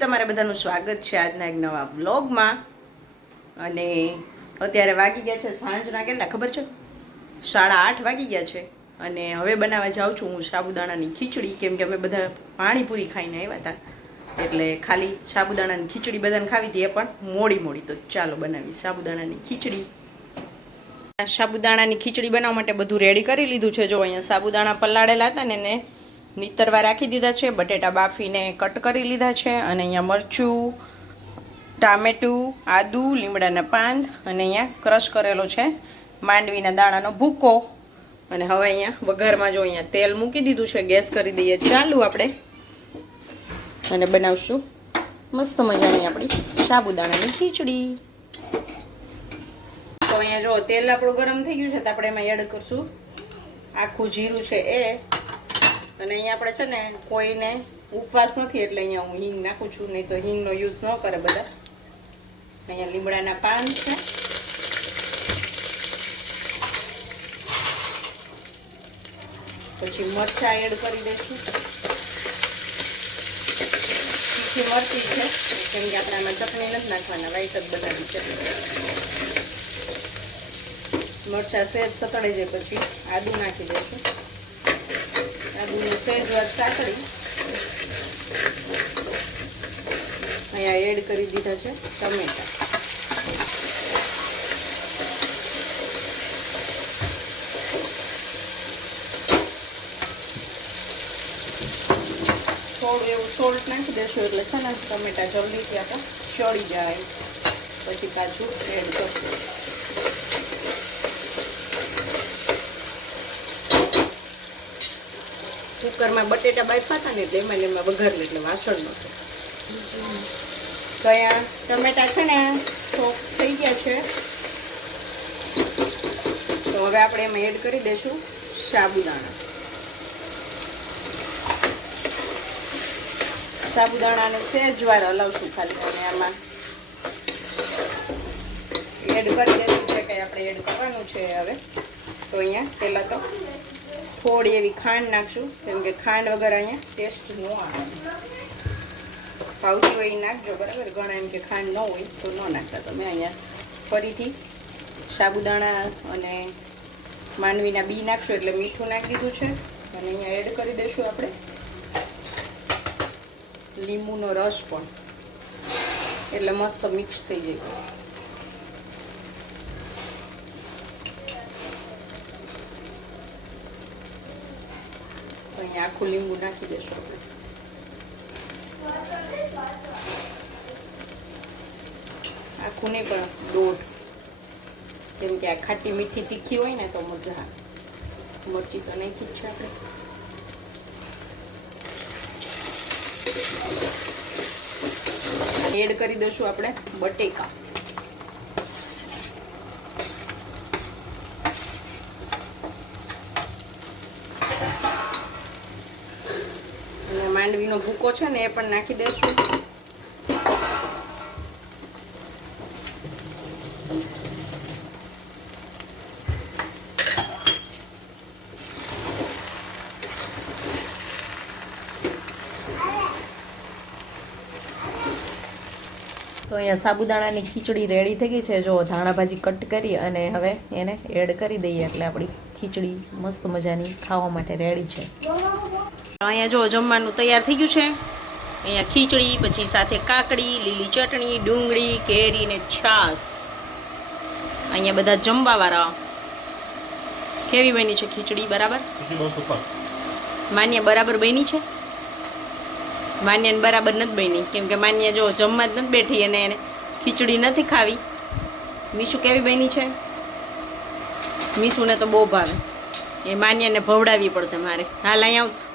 તમારા બધાનું સ્વાગત છે આજના એક નવા બ્લોગમાં અને અત્યારે વાગી ગયા છે સાંજના કેટલા, ખબર છે? સાડા આઠ વાગી ગયા છે. અને હવે બનાવવા જાઉં છું હું સાબુદાણાની ખીચડી, કેમ કે અમે બધા પાણીપુરી ખાઈને આવ્યા હતા. એટલે ખાલી સાબુદાણાની ખીચડી બધાને ખાવી હતી, એ પણ મોડી મોડી. તો ચાલો બનાવી સાબુદાણાની ખીચડી. સાબુદાણાની ખીચડી બનાવવા માટે બધું રેડી કરી લીધું છે. જો અહીંયા સાબુદાણા પલાળેલા હતા ને એને નીતરવા રાખી દીધા છે, બટેટા બાફીને કટ કરી લીધા છે અને અહીંયા મરચું, ટામેટું, આદું, લીમડાના પાંદ અને અહીંયા ક્રશ કરેલો છે માંડવીના દાણાનો ભૂકો. અને હવે અહીંયા વઘારમાં જો અહીંયા તેલ મૂકી દીધું છે, ગેસ કરી દઈએ. ચાલુ આપણે. અને બનાવશું. મસ્ત મજાની આપણી સાબુદાણાની ખીચડી. તો અહીંયા જો તેલ આપણું ગરમ થઈ ગયું છે, તો આપણે એમાં એડ કરશું. આખું જીરું છે એ. અને અહીંયા આપણે છે ને કોઈને ઉપવાસ નથી એટલે અહીંયા હું હિંગ નાખું છું, નહીં તો હિંગનો યુઝ ન કરે બધા. અહીંયા લીમડાના પાન છે. પછી મરચા એડ કરી દઈશું. તીખી મરચી છે, કેમ કે આપણે આમાં ચટણી નથી નાખવાના વાઈટ જ બનાવી છે. મરચા સેજ સતળે જાય પછી આદુ નાખી દઈશું. સાંકળી. અહીંયા એડ કરી દીધા છે ટમેટા. થોડું એવું સોલ્ટ નાખી દેશું એટલે છે ને ટમેટા જલ્દીથી આપણે ચડી જાય. પછી કાચું એડ કરશું. કુકરમાં બટેટા બાફા હતા ને એટલે એમાં એમાં વઘારી એટલે વાસણ નહોતું. અહીંયા ટમેટા છે ને, સોફ્ટ થઈ ગયા છે. તો હવે આપણે એમાં એડ કરી દઈશું સાબુદાણા. સાબુદાણાને છે વાર હલાવશું ખાલી અને આમાં એડ કરી દઈશું છે કંઈ આપણે એડ કરવાનું છે હવે. તો અહીંયા પહેલાં તો થોડી એવી ખાંડ નાખશું કેમ કે ખાંડ વગર અહીંયા ટેસ્ટ ન આવે. ભાવતી હોય એ નાખજો, બરાબર? ઘણા એમ કે ખાંડ ન હોય, તો ન નાખતા. તમે અહીંયા ફરીથી સાબુદાણા અને માનવીના બી નાખશો એટલે મીઠું નાખી દીધું છે. અને અહીંયા એડ કરી દઈશું આપણે. લીંબુનો રસ પણ. એટલે મસ્ત મિક્સ થઈ જાય. તો અહીંયા આખું લીંબુ નાખી દેશું આપણે આખું નહીં પણ દોઢ કેમ કે આ ખાટી મીઠી તીખી હોય ને તો મજા આવે મરચી તો નાખી જ છે આપણે એડ કરી દઈશું આપણે બટેકા માંડવીનો ભૂકો છે ને એ પણ નાખી દઈશું તો અહીંયા સાબુદાણાની ખીચડી રેડી થઈ ગઈ છે. જો ધાણા ભાજી કટ કરી અને હવે એને એડ કરી દઈએ. એટલે આપણી ખીચડી મસ્ત મજાની ખાવા માટે રેડી છે. અહીંયા જો જમવાનું તૈયાર થઈ ગયું છે. અહીંયા ખીચડી પછી સાથે કાકડી લીલી ચટણી ડુંગળી કેરી ને છાસ અહીંયા બધા જમવાવાળા. કેવી બની છે ખીચડી બરાબર? માન્ય બરાબર બની છે? માન્યાને બરાબર નથી બની. કેમ કે માન્ય જો જમવા જ નથી બેઠી અને એને ખીચડી નથી ખાવી. મીશુ કેવી બની છે? મીશુને તો બહુ ભાવે. એ માન્યાને ભવડાવવી પડશે મારે. હાલ અહીંયા આવ.